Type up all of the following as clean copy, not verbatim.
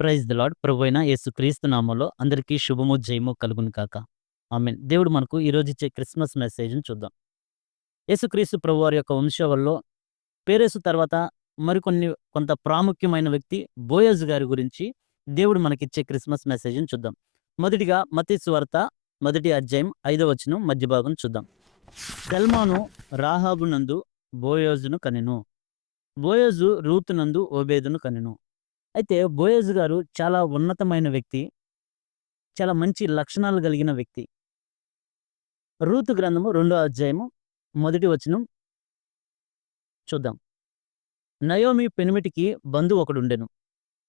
Praise the lord. ప్రభువైన యేసుక్రీస్తు నామంలో అందరికీ శుభము, జయము కలుగును గాక. ఆమేన్. దేవుడు మనకు ఈరోజు ఇచ్చే క్రిస్మస్ మెసేజ్‌ని చూద్దాం. యేసుక్రీస్తు ప్రభువారి యొక్క వంశావళిలో పేరేసు తర్వాత కొంత ప్రాముఖ్యమైన వ్యక్తి బోయజు గారి గురించి దేవుడు మనకిచ్చే క్రిస్మస్ మెసేజ్‌ని చూద్దాం. మొదటిగా మత్తయి సువార్త మొదటి అధ్యాయం 5వ వచనం మధ్య భాగం చూద్దాం. సల్మాను రాహాబునందు బోయజును కనెను. బోయజు రూతునందు ఓబేదును కనెను. అయితే బోయజ్ గారు చాలా ఉన్నతమైన వ్యక్తి. చాలా మంచి లక్షణాలు కలిగిన వ్యక్తి. రూతు గ్రంథము 2వ అధ్యాయము మొదటి వచనం చూద్దాం. నయోమి పెనిమిటికి బంధువు ఒకడుండెను.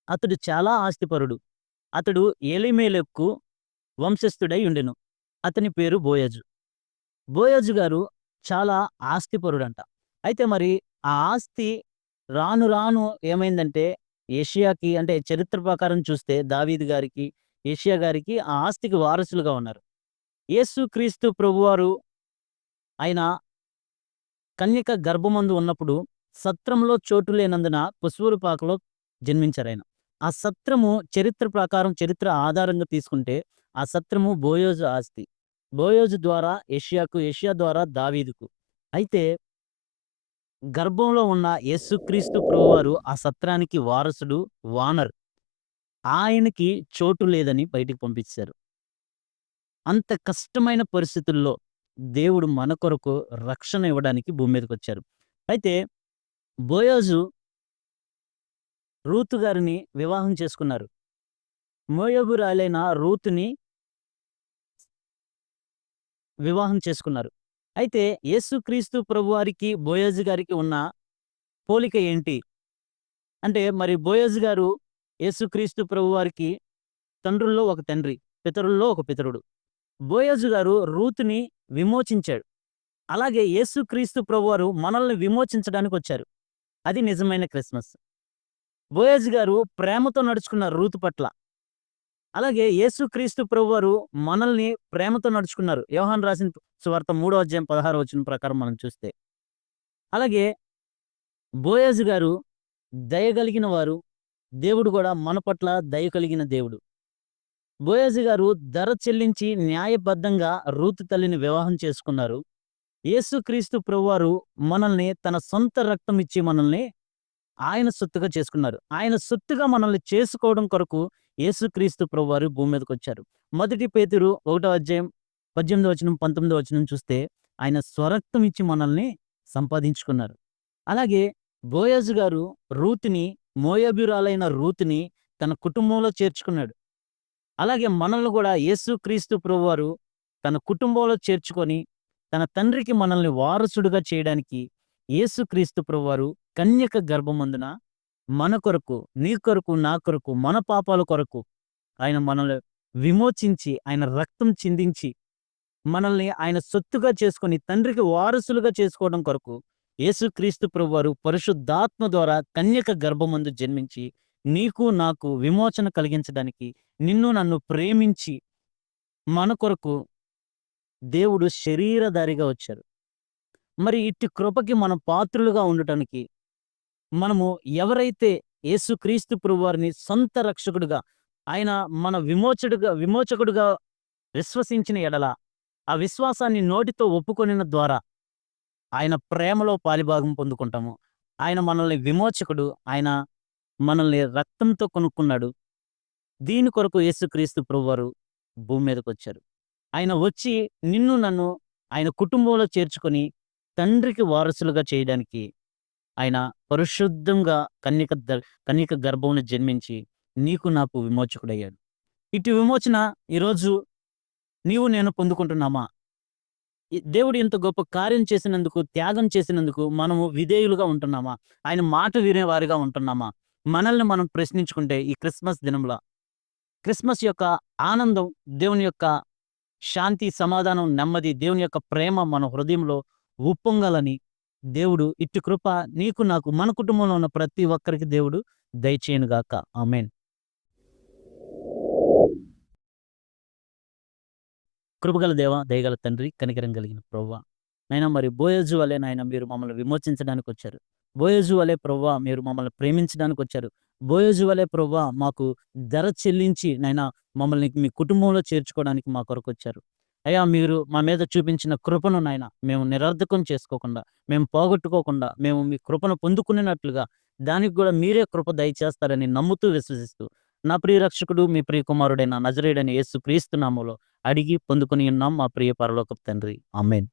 అతడు చాలా ఆస్తిపరుడు. అతడు ఎలీమెలెకు వంశస్థుడై ఉండెను. అతని పేరు బోయజు. బోయజు గారు చాలా ఆస్తిపరుడంట. అయితే మరి ఆ ఆస్తి రాను రాను ఏమైందంటే ఏషియాకి అంటే చరిత్ర ప్రకారం చూస్తే దావీదు గారికి, ఏషియా గారికి ఆ ఆస్తికి వారసులుగా ఉన్నారు. యేసుక్రీస్తు ప్రభువారు ఆయన కన్యక గర్భమందు ఉన్నప్పుడు సత్రంలో చోటు లేనందున పశువుల పాకలో జన్మించారాయన. ఆ సత్రము చరిత్ర ప్రకారం చరిత్ర ఆధారంగా తీసుకుంటే ఆ సత్రము బోయోజు ఆస్తి. బోయోజు ద్వారా యెషయాకు, యెషయా ద్వారా దావీదుకు. అయితే గర్భంలో ఉన్న యేసుక్రీస్తు ప్రభువారు ఆ సత్రానికి వారసుడు, వానర్. ఆయనకి చోటు లేదని బయటికి పంపించేశారు. అంత కష్టమైన పరిస్థితుల్లో దేవుడు మన కొరకు రక్షణ ఇవ్వడానికి భూమి మీదకొచ్చారు. అయితే బోయోజు రూతు గారిని వివాహం చేసుకున్నారు. మోయాబురాలైన రూతుని వివాహం చేసుకున్నారు. అయితే యేసుక్రీస్తు ప్రభువారికి, బోయోజు గారికి ఉన్న పోలిక ఏంటి? అంటే మరి బోయోజు గారు యేసుక్రీస్తు ప్రభువారికి తండ్రుల్లో ఒక తండ్రి, పితరుల్లో ఒక పితరుడు. బోయోజు గారు రూతుని విమోచించాడు. అలాగే యేసుక్రీస్తు ప్రభువారు మనల్ని విమోచించడానికొచ్చారు. అది నిజమైన క్రిస్మస్. బోయజ్ గారు ప్రేమతో నడుచుకున్నారు రూతు పట్ల. అలాగే యేసుక్రీస్తు ప్రభువారు మనల్ని ప్రేమతో నడుచుకున్నారు. యోహాను రాసిన సువార్త 3వ అధ్యాయం 16వ వచనం ప్రకారం మనం చూస్తే. అలాగే బోయజ్ గారు దయ గలిగిన వారు. దేవుడు గూడా మన పట్ల దయ కలిగిన దేవుడు. బోయజ్ గారు ధర చెల్లించి న్యాయబద్ధంగా రూతు తల్లిని వివాహం చేసుకున్నారు. యేసుక్రీస్తు ప్రభువారు మనల్ని తన సొంత రక్తం ఇచ్చి మనల్ని ఆయన సొత్తుగా చేసుకున్నారు. ఆయన సొత్తుగా మనల్ని చేసుకోవడం కొరకు యేసుక్రీస్తు ప్రభువారు భూమి మీదకొచ్చారు. మొదటి పేతురు 1వ అధ్యాయం 18వ వచనం, 19వ వచనం చూస్తే ఆయన స్వరక్తం ఇచ్చి మనల్ని సంపాదించుకున్నారు. అలాగే బోయజు గారు రూతుని, మోయాబీయురాలైన రూతుని తన కుటుంబంలో చేర్చుకున్నాడు. అలాగే మనల్ని గూడా యేసుక్రీస్తు ప్రభువారు తన కుటుంబంలో చేర్చుకొని, తన తండ్రికి మనల్ని వారసుడుగా చేయడానికి యేసుక్రీస్తు ప్రభువారు కన్యక గర్భమందున మన కొరకు, నీ కొరకు, నా కొరకు, మన పాపాల కొరకు ఆయన మనల్ని విమోచించి, ఆయన రక్తం చిందించి, మనల్ని ఆయన సొత్తుగా చేసుకొని, తండ్రికి వారసులుగా చేసుకోవడం కొరకు యేసుక్రీస్తు ప్రభువారు పరిశుద్ధాత్మ ద్వారా కన్యక గర్భమందు జన్మించి, నీకు, నాకు విమోచన కలిగించడానికి, నిన్ను, నన్ను ప్రేమించి, మన కొరకు దేవుడు శరీరధారిగా వచ్చారు. మరి ఇట్టి కృపకి మనం పాత్రులుగా ఉండటానికి మనము ఎవరైతే యేసుక్రీస్తు ప్రభువారిని సొంత రక్షకుడుగా, ఆయన మన విమోచకుడుగా విశ్వసించిన ఎడల, ఆ విశ్వాసాన్ని నోటితో ఒప్పుకొనిన ద్వారా ఆయన ప్రేమలో పాలిభాగం పొందుకుంటాము. ఆయన మనల్ని విమోచకుడు. ఆయన మనల్ని రక్తంతో కొనుక్కున్నాడు. దీని కొరకు యేసుక్రీస్తు ప్రభువారు భూమి మీదకొచ్చారు. ఆయన వచ్చి నిన్ను, నన్ను ఆయన కుటుంబంలో చేర్చుకొని తండ్రికి వారసులుగా చేయడానికి ఆయన పరిశుద్ధంగా కన్యక గర్భంలో జన్మించి నీకు, నాకు విమోచకుడయ్యాడు. ఇటు విమోచన ఈరోజు నీవు నేను పొందుకుంటున్నామా? దేవుడు ఇంత గొప్ప కార్యం చేసినందుకు, త్యాగం చేసినందుకు మనము విధేయులుగా ఉంటున్నామా? ఆయన మాట వినేవారిగా ఉంటున్నామా? మనల్ని మనం ప్రశ్నించుకుంటే ఈ క్రిస్మస్ దినంల క్రిస్మస్ యొక్క ఆనందం, దేవుని యొక్క శాంతి, సమాధానం, నెమ్మది, దేవుని యొక్క ప్రేమ మన హృదయంలో ఉప్పొంగాలని దేవుడు ఇట్టి కృప నీకు, నాకు, మన కుటుంబంలో ఉన్న ప్రతి ఒక్కరికి దేవుడు దయచేయునుగాక. ఆమేన్. కృపగల దేవ, దయగల తండ్రి, కనికరం కలిగిన ప్రభువా, నాయనా మరి బోయజు వలె నాయన మీరు మమ్మల్ని విమోచించడానికొచ్చారు. బోయజు వలె ప్రభువా మీరు మమ్మల్ని ప్రేమించడానికొచ్చారు. బోయజు వలె ప్రభువా మాకు ధర చెల్లించి నైనా మమ్మల్ని మీ కుటుంబంలో చేర్చుకోవడానికి మా కొరకొచ్చారు. అయ్యా! మీరు మా మీద చూపించిన కృపను నాయన మేము నిరర్ధకం చేసుకోకుండా, మేము పోగొట్టుకోకుండా, మేము మీ కృపను పొందుకునేనట్లుగా దానికి గూడా మీరే కృప దయచేస్తారని నమ్ముతూ, విశ్వసిస్తూ, నా ప్రియ రక్షకుడు, మీ ప్రియ కుమారుడైన నజరేయుడైన యేసు క్రీస్తు నామంలో అడిగి పొందుకొని ఉన్నాం మా ప్రియ పరలోకపు తండ్రి. ఆమేన్.